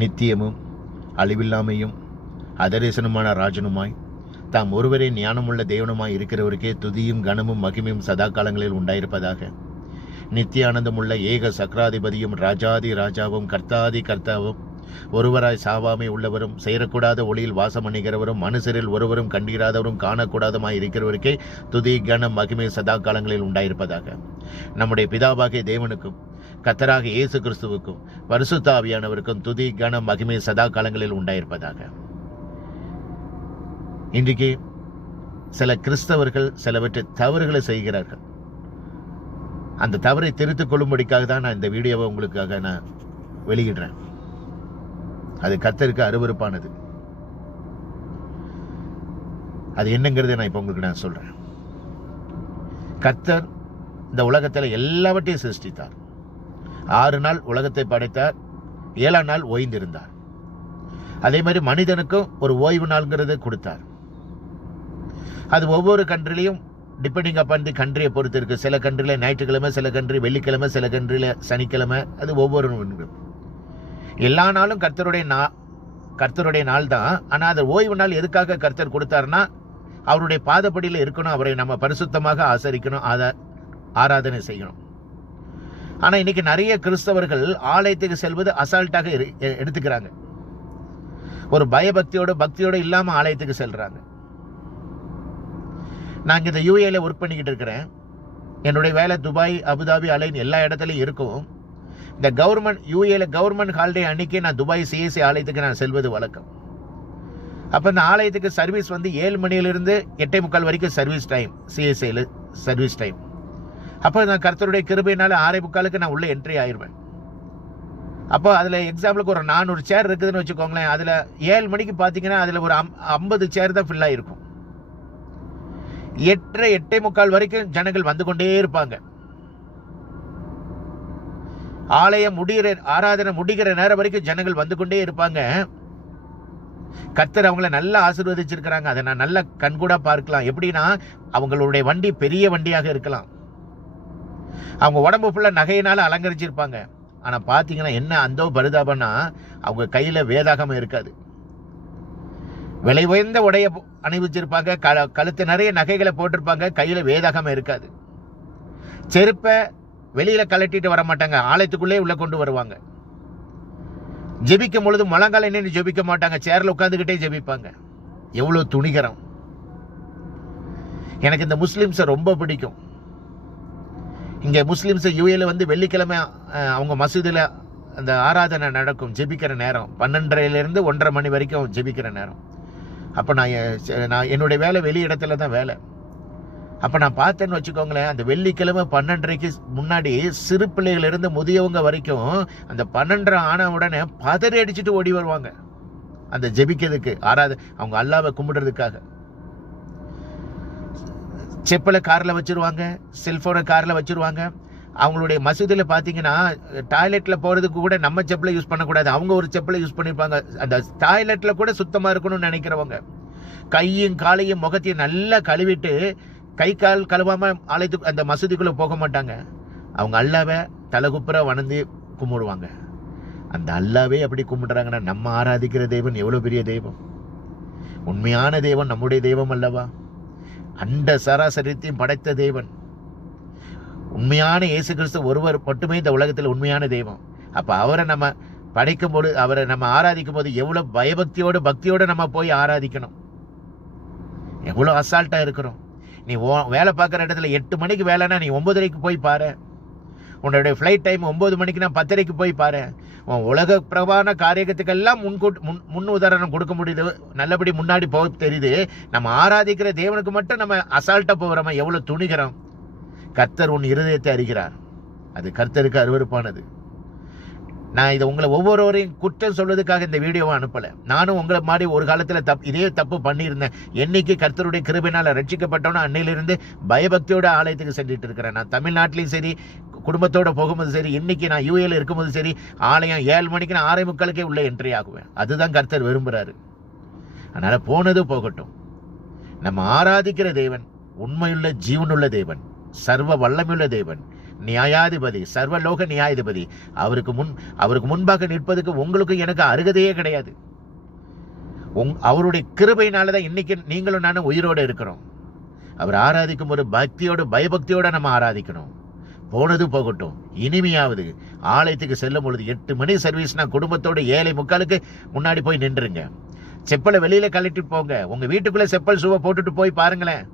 நித்தியமும் அழிவில்லாமையும் அதரேசனுமான ராஜனுமாய் தாம் ஒருவரே ஞானமுள்ள தேவனுமாய் இருக்கிறவருக்கே துதியும் கனமும் மகிமையும் சதா காலங்களில் உண்டாயிருப்பதாக. நித்திய ஆனந்தமுள்ள ஏக சக்கராதிபதியும் ராஜாதி ராஜாவும் கர்த்தாதி கர்த்தாவும் ஒருவராய் சாவாமை உள்ளவரும் சேரக்கூடாத ஒளியில் வாசம் அணிகிறவரும் மனுஷரில் ஒருவரும் கண்டீராதவரும் காணக்கூடாதமாய் இருக்கிறவருக்கே துதி கனம் மகிமை சதா காலங்களில் உண்டாயிருப்பதாக. நம்முடைய பிதாவாகிய தேவனுக்கும் கர்த்தராக இயேசு கிறிஸ்துவுக்கும் பரிசுத்த ஆவியானவருக்கும் துதி கனம் மகிமை சதா காலங்களில் உண்டாயிருப்பதாக. இன்றைக்கு சில கிறிஸ்தவர்கள் சிலவற்றை தவறுகளை செய்கிறார்கள். அந்த தவறை திருத்திக் கொள்ளும்படிக்காக தான் நான் இந்த வீடியோவை உங்களுக்காக நான் வெளியிடுறேன். அது கர்த்தருக்கு அருவருப்பானது. அது என்னங்கிறத நான் இப்போ உங்களுக்கு நான் சொல்றேன். கர்த்தர் இந்த உலகத்தில் எல்லாவற்றையும் சிருஷ்டித்தார். 6 நாள் உலகத்தை படைத்தார், 7ஆம் நாள் ஓய்ந்திருந்தார். அதே மாதிரி மனிதனுக்கும் ஒரு ஓய்வு நாள்ங்கிறது கொடுத்தார். அது ஒவ்வொரு கண்ட்ரிலையும் டிபெண்டிங் அப்பான் தி கண்ட்ரியை பொறுத்து இருக்கு. சில கண்ட்ரியில் ஞாயிற்றுக்கிழமை, சில கண்ட்ரி வெள்ளிக்கிழமை, சில கண்ட்ரியில் சனிக்கிழமை. அது ஒவ்வொரு எல்லா நாளும் கர்த்தருடைய நாள் தான். ஆனால் அது ஓய்வு நாள் எதுக்காக கர்த்தர் கொடுத்தாருன்னா அவருடைய பாதப்படியில் இருக்கணும், அவரை நம்ம பரிசுத்தமாக ஆசரிக்கணும், ஆராதனை செய்யணும். ஆனால் இன்னைக்கு நிறைய கிறிஸ்தவர்கள் ஆலயத்துக்கு செல்வது அசால்ட்டாக எடுத்துக்கிறாங்க. ஒரு பக்தியோடு இல்லாமல் ஆலயத்துக்கு செல்றாங்க. நான் இந்த யூஏல ஒர்க் பண்ணிக்கிட்டு இருக்கிறேன். என்னுடைய வேலை துபாய், அபுதாபி, அலைன் எல்லா இடத்துலையும் இருக்கும். இந்த யூஏல கவர்மெண்ட் ஹாலிடே அன்னைக்கு நான் துபாய் சிஎஸ்சி ஆலயத்துக்கு நான் செல்வது வழக்கம். அப்போ இந்த ஆலயத்துக்கு சர்வீஸ் 7 மணியிலிருந்து 8:45 வரைக்கும் சர்வீஸ் டைம், சிஎஸ்சியில் சர்வீஸ் டைம். அப்போ நான் கர்த்தருடைய கிருபையினால 6:45 நான் உள்ளே என்ட்ரி ஆயிடுவேன். அப்போ அதில் எக்ஸாம்பிளுக்கு ஒரு 400 சேர் இருக்குதுன்னு வச்சுக்கோங்களேன். அதில் 7 மணிக்கு பார்த்தீங்கன்னா அதில் ஒரு 50 சேர் தான் ஃபில் ஆகிருக்கும். 8:45 வரைக்கும் ஜனங்கள் வந்து கொண்டே இருப்பாங்க. ஆலயம் ஆராதனை முடிகிற நேரம் வரைக்கும் ஜனங்கள் வந்து கொண்டே இருப்பாங்க. கர்த்தர் அவங்கள நல்லா ஆசீர்வதிச்சிருக்கிறாங்க. அதை நான் நல்ல கண்கூடா பார்க்கலாம். எப்படின்னா, அவங்களுடைய வண்டி பெரிய வண்டியாக இருக்கலாம், அவங்க உடம்பு ஃபுல்லா நகையினால அலங்கரிச்சிருப்பாங்க. ஆனா பாத்தீங்கன்னா என்ன அந்த பரிதாபம்னா, அவங்க கையில வேதாகமம் இருக்காது. விலை உயர்ந்த உடைய அணிவிச்சிருப்பாங்க, கழுத்து நிறைய நகைகளை போட்டிருப்பாங்க, கையில வேதாகமம் இருக்காது. செருப்பை வெளியில கலட்டிட்டு வர மாட்டாங்க, ஆலயத்துக்குள்ளே உள்ள கொண்டு வருவாங்க. ஜெபிக்கும் பொழுது முழங்கால நின்று ஜெபிக்க மாட்டாங்க, சேர்ல உட்காந்துக்கிட்டே ஜெபிப்பாங்க. எவ்வளவு துணிகரம்! எனக்கு இந்த முஸ்லிம்ஸை ரொம்ப பிடிக்கும். இங்க முஸ்லிம்ஸ் யூஏல வெள்ளிக்கிழமை அவங்க மசூதியில அந்த ஆராதனை நடக்கும். ஜெபிக்கிற நேரம் 12:30 1:30 மணி வரைக்கும் ஜெபிக்கிற நேரம். அப்ப நான் என்னுடைய வேலை வெளி இடத்துல தான் வேலை. அப்ப நான் பார்த்தேன்னு வச்சுக்கோங்களேன், அந்த வெள்ளிக்கிழமை 12:30க்கு முன்னாடி சிறு பிள்ளைகள் இருந்து முதியவங்க வரைக்கும் அந்த 12:30 ஆன உடனே பதறி அடிச்சுட்டு ஓடி வருவாங்க அந்த ஜெபிக்கிறதுக்கு, அவங்க அல்லாவை கும்பிடுறதுக்காக. செப்பலை கார்ல வச்சிருவாங்க, செல்போனை கார்ல வச்சிருவாங்க. அவங்களுடைய மசூதியில பாத்தீங்கன்னா டாய்லெட்ல போறதுக்கு கூட நம்ம செப்பலை யூஸ் பண்ணக்கூடாது, அவங்க ஒரு செப்பலை யூஸ் பண்ணிருப்பாங்க. அந்த டாய்லெட்ல கூட சுத்தமா இருக்கணும்னு நினைக்கிறவங்க கையும் காலையும் முகத்தையும் நல்லா கழுவிட்டு, கை கால் கழுவாம ஆலயத்துக்கு அந்த மசூதிக்குள்ள போக மாட்டாங்க. அவங்க அல்லாவை தலைகுப்புற வணந்து கும்பிடுவாங்க. அந்த அல்லாவே அப்படி கும்பிடுறாங்கன்னா நம்ம ஆராதிக்கிற தெய்வம் எவ்வளவு பெரிய தெய்வம்! உண்மையான தெய்வம் நம்முடைய தெய்வம் அல்லவா? அண்ட சராசரியத்தையும் படைத்த தேவன், உண்மையான இயேசு கிறிஸ்து ஒருவர் மட்டுமே இந்த உலகத்தில் உண்மையான தெய்வம். அப்ப அவரை நம்ம படைக்கும் போது, அவரை நம்ம ஆராதிக்கும் போது எவ்வளவு பயபக்தியோடு பக்தியோடு நம்ம போய் ஆராதிக்கணும். எவ்வளவு அசால்ட்டா இருக்கிறோம். நீ வேலை பார்க்குற இடத்துல 8 மணிக்கு வேலைன்னா நீ 9:30க்கு போய் பாரு. உன்னுடைய ஃப்ளைட் டைம் 9 மணிக்குன்னா 10:30க்கு போய் பாரு. உன் உலக பிரபான காரியத்துக்கெல்லாம் முன் உதாரணம் கொடுக்க முடியுது, நல்லபடி முன்னாடி போக தெரியுது. நம்ம ஆராதிக்கிற தேவனுக்கு மட்டும் நம்ம அசால்ட்டா போகிறோமா? எவ்வளவு துணிகிறோம்! கர்த்தர் உன் இருதயத்தை அறிகிறார். அது கர்த்தருக்கு அருவருப்பானது. நான் இதை உங்களை ஒவ்வொருவரையும் குற்றம் சொல்வதற்காக இந்த வீடியோவை அனுப்பல. நானும் உங்களை மாதிரி ஒரு காலத்துல இதே தப்பு பண்ணியிருந்தேன். என்னைக்கு கர்த்தருடைய கிருபையினால ரட்சிக்கப்பட்டோன்னா அன்னையிலிருந்து பயபக்தியோட ஆலயத்துக்கு சென்றுட்டு இருக்கிறேன். நான் தமிழ்நாட்டிலையும் சரி, குடும்பத்தோட போகும்போது சரி, இன்னைக்கு நான் யூஏல இருக்கும்போது சரி, ஆலயம் 7 மணிக்கு நான் 6:45 உள்ள என்ட்ரி ஆகுவேன். அதுதான் கர்த்தர் விரும்புறாரு. அதனால போனது போகட்டும். நம்ம ஆராதிக்கிற தேவன் உண்மையுள்ள ஜீவனுள்ள தேவன், சர்வ வல்லமையுள்ள தேவன், நியாயாதிபதி, சர்வலோக நியாயாதிபதி. அவருக்கு முன்பாக நிற்பதுக்கு உங்களுக்கு எனக்கு அருகதையே கிடையாது. அவருடைய கிருபையினாலதான் இன்னைக்கு நீங்களும் நானும் உயிரோடு இருக்கிறோம். அவர் ஆராதிக்கும் ஒரு பக்தியோடு பயபக்தியோட நம்ம ஆராதிக்கணும். போனது போகட்டும், இனிமையாவது ஆலயத்துக்கு செல்லும் பொழுது 8 மணி சர்வீஸ்னா குடும்பத்தோட 7:45 முன்னாடி போய் நின்றுங்க. செப்பலை வெளியில கழட்டிட்டு போங்க. உங்க வீட்டுக்குள்ள செப்பல் ஷூவை போட்டுட்டு போய் பாருங்களேன்.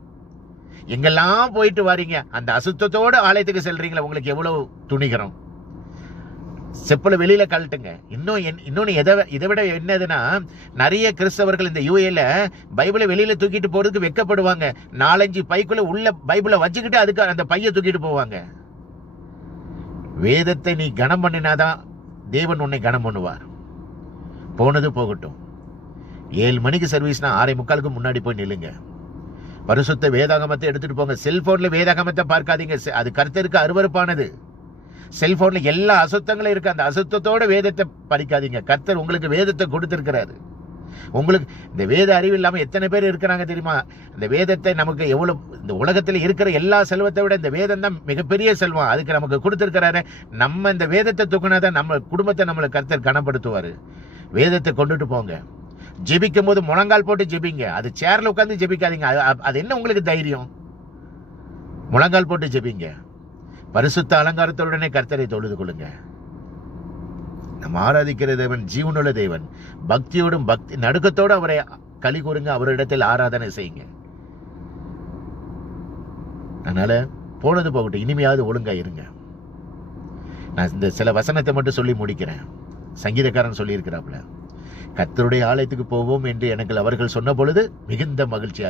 எங்கெல்லாம் போயிட்டு வாரீங்க, அந்த அசுத்தத்தோட ஆலயத்துக்கு செல்றீங்களா, உங்களுக்கு எவ்வளவு துணிகரம். செப்பலை வெளியில கழட்டுங்க. இன்னொன்னு இதை விட என்னதுன்னா, நிறைய கிறிஸ்தவர்கள் இந்த யூஏல பைபிளை வெளியில தூக்கிட்டு போறதுக்கு வெட்கப்படுவாங்க. 4-5 பைக்குள்ள உள்ள பைபிளை வச்சுக்கிட்டு அதுக்கு அந்த பைய தூக்கிட்டு போவாங்க. வேதத்தை நீ கனம் பண்ணினாதான் தேவன் உன்னை கனம் பண்ணுவார். போனது போகட்டும். 7 மணிக்கு சர்வீஸ்னா 6:45 முன்னாடி போய் நில்லுங்க. பரிசுத்த வேதாகமத்தை எடுத்துட்டு போங்க. செல்போன்ல வேதாகமத்தை பார்க்காதீங்க, அது கர்த்தருக்கு அருவருப்பானது. செல்போன்ல எல்லா அசுத்தங்களும் இருக்கு, அந்த அசுத்தத்தோட வேதத்தை படிக்காதீங்க. கர்த்தர் உங்களுக்கு வேதத்தை கொடுத்திருக்கிறாரு. உங்களுக்கு இந்த வேத அறிவு இல்லாம எத்தனை பேர் இருக்கிறாங்க தெரியுமா? இந்த வேதத்தை நமக்கு எவ்வளவு, இந்த உலகத்துல இருக்கிற எல்லா செல்வத்தை விட இந்த வேதம் தான் மிகப்பெரிய செல்வம். அதுக்கு நமக்கு கொடுத்திருக்கிறாரு. நம்ம இந்த வேதத்தை தூக்கினாதான் நம்ம குடும்பத்தை நம்மளை கர்த்தர் கனப்படுத்துவாரு. வேதத்தை கொண்டுட்டு போங்க. ஜெபிக்கும் போது முழங்கால் போட்டு ஜெபிங்க. அது சேர்ல உட்கார்ந்து ஜெபிக்காதீங்க. அது என்ன உங்களுக்கு தைரியம்? முழங்கால் போட்டு ஜெபிங்க. பரிசுத்த அலங்காரத்துடனே கர்த்தரை தொழுது கொள்ளுங்க. நம்ம ஆராதிக்கிற தேவன் ஜீவனுள்ள தேவன். பக்தியோடும் பக்தி நடுக்கத்தோடு அவரை களி கூறுங்க. அவரிடத்தில் ஆராதனை செய்யுங்க. அதனால போனது போகட்டும், இனிமையாவது ஒழுங்கா இருங்க. நான் இந்த சில வசனத்தை மட்டும் சொல்லி முடிக்கிறேன். சங்கீதக்காரன் சொல்லி இருக்கிறாப்ல, கர்த்தருடைய ஆலயத்துக்கு போவோம் என்று எனக்கு அவர்கள் சொன்ன பொழுது மிகுந்த மகிழ்ச்சி